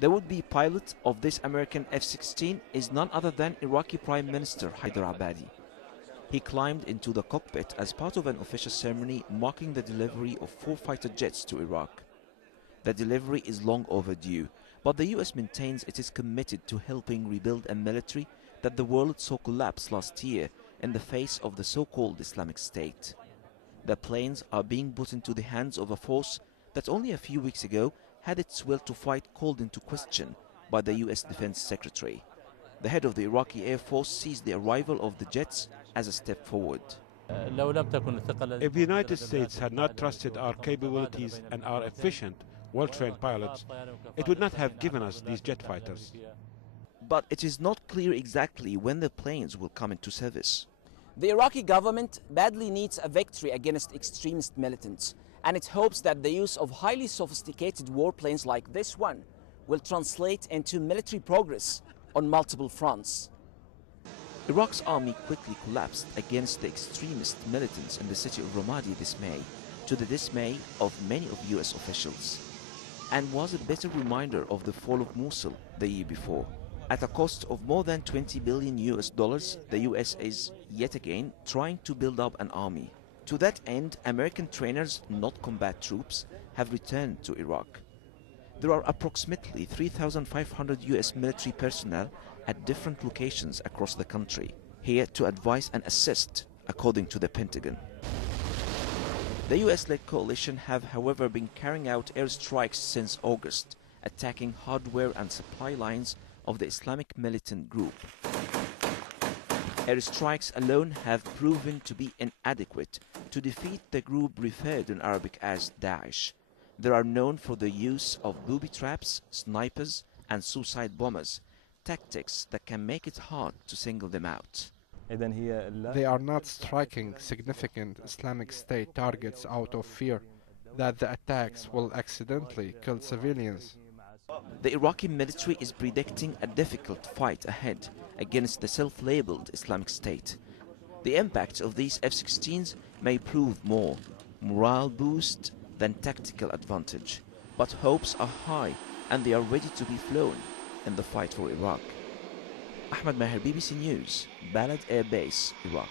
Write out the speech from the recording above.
The would-be pilot of this American F-16 is none other than Iraqi Prime Minister Haider Abadi. He climbed into the cockpit as part of an official ceremony marking the delivery of 4 fighter jets to Iraq. The delivery is long overdue, but the US maintains it is committed to helping rebuild a military that the world saw collapse last year in the face of the so-called Islamic State. The planes are being put into the hands of a force that only a few weeks ago had its will to fight called into question by the US Defense Secretary. The head of the Iraqi Air Force sees the arrival of the jets as a step forward. If the United States had not trusted our capabilities and our efficient, well-trained pilots, it would not have given us these jet fighters. But it is not clear exactly when the planes will come into service. The Iraqi government badly needs a victory against extremist militants, and it hopes that the use of highly sophisticated warplanes like this one will translate into military progress on multiple fronts. Iraq's army quickly collapsed against the extremist militants in the city of Ramadi this May, to the dismay of many of US officials, and was a bitter reminder of the fall of Mosul the year before. At a cost of more than $20 billion, the US is yet again trying to build up an army. To that end, American trainers, not combat troops, have returned to Iraq. There are approximately 3,500 US military personnel at different locations across the country, here to advise and assist, according to the Pentagon. The US-led coalition have, however, been carrying out airstrikes since August, attacking hardware and supply lines of the Islamic militant group. Airstrikes alone have proven to be inadequate to defeat the group referred in Arabic as Daesh. They are known for the use of booby traps, snipers, and suicide bombers, tactics that can make it hard to single them out. They are not striking significant Islamic State targets out of fear that the attacks will accidentally kill civilians. The Iraqi military is predicting a difficult fight ahead against the self-labeled Islamic State. The impact of these F-16s may prove more morale boost than tactical advantage, but hopes are high and they are ready to be flown in the fight for Iraq. Ahmed Maher, BBC News, Balad Air Base, Iraq.